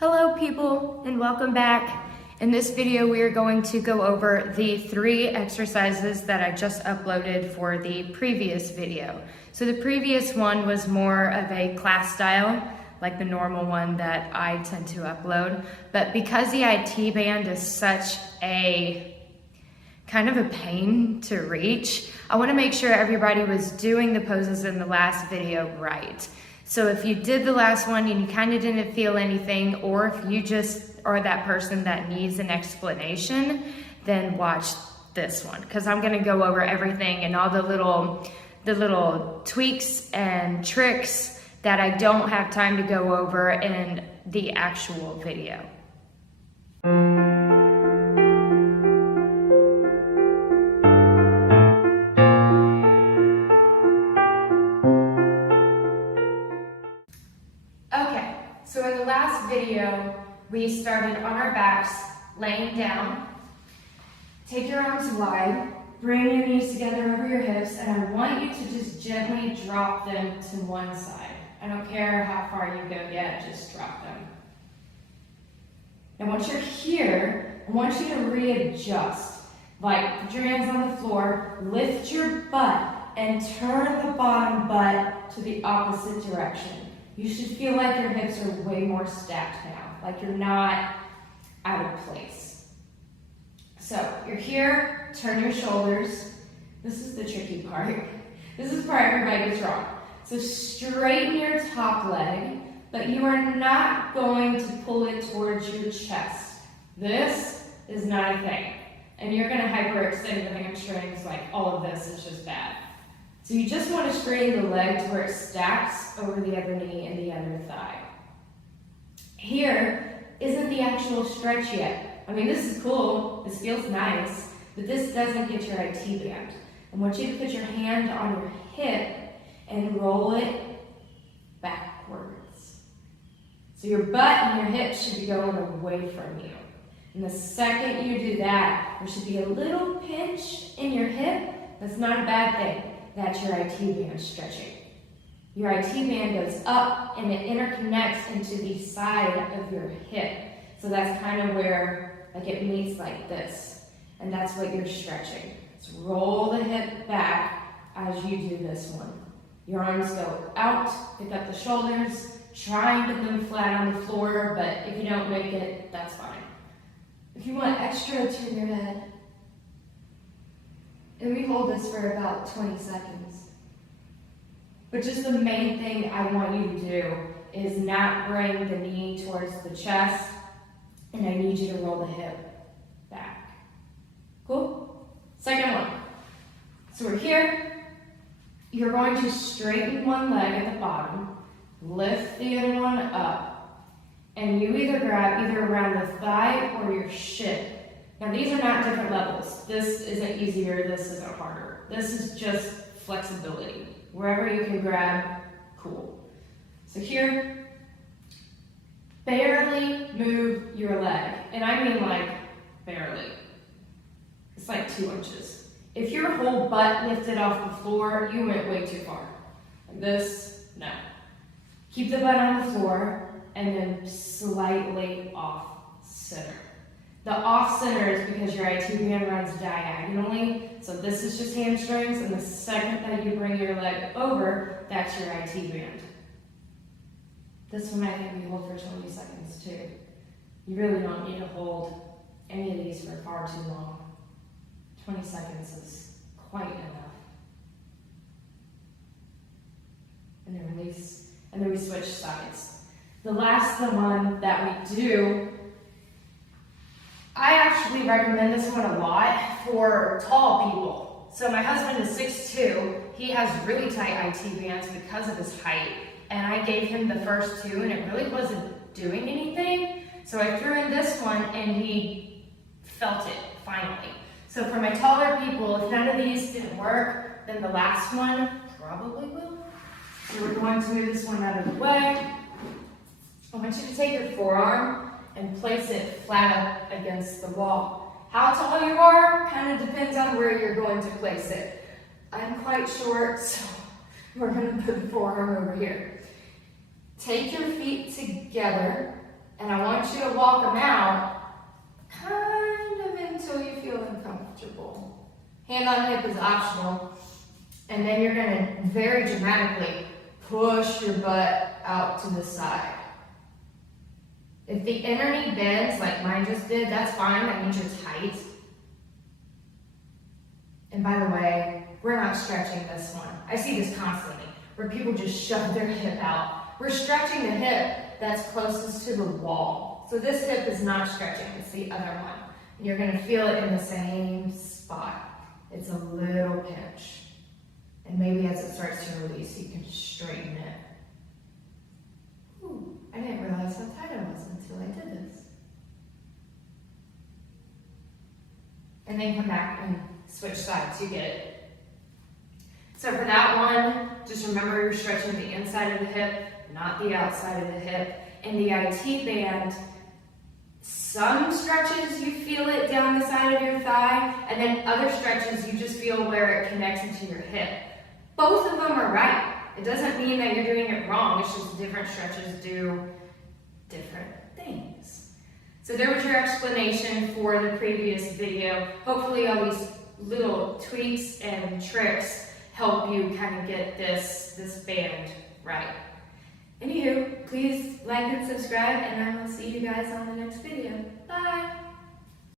Hello people and welcome back. In this video we are going to go over the 3 exercises that I just uploaded for the previous video. So the previous one was more of a class style, like the normal one that I tend to upload. But because the IT band is such a kind of a pain to reach, I want to make sure everybody was doing the poses in the last video right. So if you did the last one and you kind of didn't feel anything, or if you just are that person that needs an explanation, then watch this one, because I'm going to go over everything and all the little tweaks and tricks that I don't have time to go over in the actual video. Okay, so in the last video, we started on our backs, laying down. Take your arms wide, bring your knees together over your hips, and I want you to just gently drop them to one side. I don't care how far you go yet, just drop them. And once you're here, I want you to readjust. Like, put your hands on the floor, lift your butt, and turn the bottom butt to the opposite direction. You should feel like your hips are way more stacked now, like you're not out of place. So you're here, turn your shoulders. This is the tricky part. This is where everybody gets wrong. So straighten your top leg, but you are not going to pull it towards your chest. This is not a thing. And you're gonna hyperextend the hamstrings, like all of this is just bad. So you just want to straighten the leg to where it stacks over the other knee and the other thigh. Here isn't the actual stretch yet. I mean, this is cool, this feels nice, but this doesn't get your IT band. I want you to put your hand on your hip and roll it backwards. So your butt and your hips should be going away from you. And the second you do that, there should be a little pinch in your hip. That's not a bad thing. That's your IT band stretching. Your IT band goes up and it interconnects into the side of your hip. So that's kind of where it meets like this. And that's what you're stretching. So roll the hip back as you do this one. Your arms go out, pick up the shoulders, try and get them flat on the floor, but if you don't make it, that's fine. If you want extra, turn your head. And we hold this for about 20 seconds. But just the main thing I want you to do is not bring the knee towards the chest, and I need you to roll the hip back. Cool? Second one. So we're here. You're going to straighten one leg at the bottom, lift the other one up, and you either grab either around the thigh or your shin. Now these are not different levels. This isn't easier, this isn't harder. This is just flexibility. Wherever you can grab, cool. So here, barely move your leg. And I mean like barely. It's like 2 inches. If your whole butt lifted off the floor, you went way too far. Like this, no. Keep the butt on the floor and then slightly off center. The off center is because your IT band runs diagonally, so this is just hamstrings, and the second that you bring your leg over, that's your IT band. This one I think we hold for 20 seconds too. You really don't need to hold any of these for far too long. 20 seconds is quite enough. And then release, and then we switch sides. The last one that we do, I actually recommend this one a lot for tall people. So my husband is 6'2". He has really tight IT bands because of his height. And I gave him the first 2 and it really wasn't doing anything. So I threw in this one and he felt it finally. So for my taller people, if none of these didn't work, then the last one probably will. So we're going to move this one out of the way. I want you to take your forearm and place it flat up against the wall. How tall you are kind of depends on where you're going to place it. I'm quite short, so we're going to put the forearm over here. Take your feet together And I want you to walk them out kind of until you feel uncomfortable. Hand on hip is optional. And then you're gonna very dramatically push your butt out to the side. If the inner knee bends like mine just did, that's fine, that means you're tight. And by the way, we're not stretching this one. I see this constantly, where people just shove their hip out. We're stretching the hip that's closest to the wall. So this hip is not stretching, it's the other one. And you're gonna feel it in the same spot. It's a little pinch. And maybe as it starts to release, you can straighten it. Ooh, I didn't realize how tight I was until I did this. And then come back and switch sides, you get it. So for that one, just remember you're stretching the inside of the hip, not the outside of the hip. In the IT band, some stretches you feel it down the side of your thigh, and then other stretches you just feel where it connects into your hip. Both of them are right. It doesn't mean that you're doing it wrong, it's just different stretches do different things. So there was your explanation for the previous video. Hopefully all these little tweaks and tricks help you kind of get this band right. Anywho, please like and subscribe, and I will see you guys on the next video. Bye!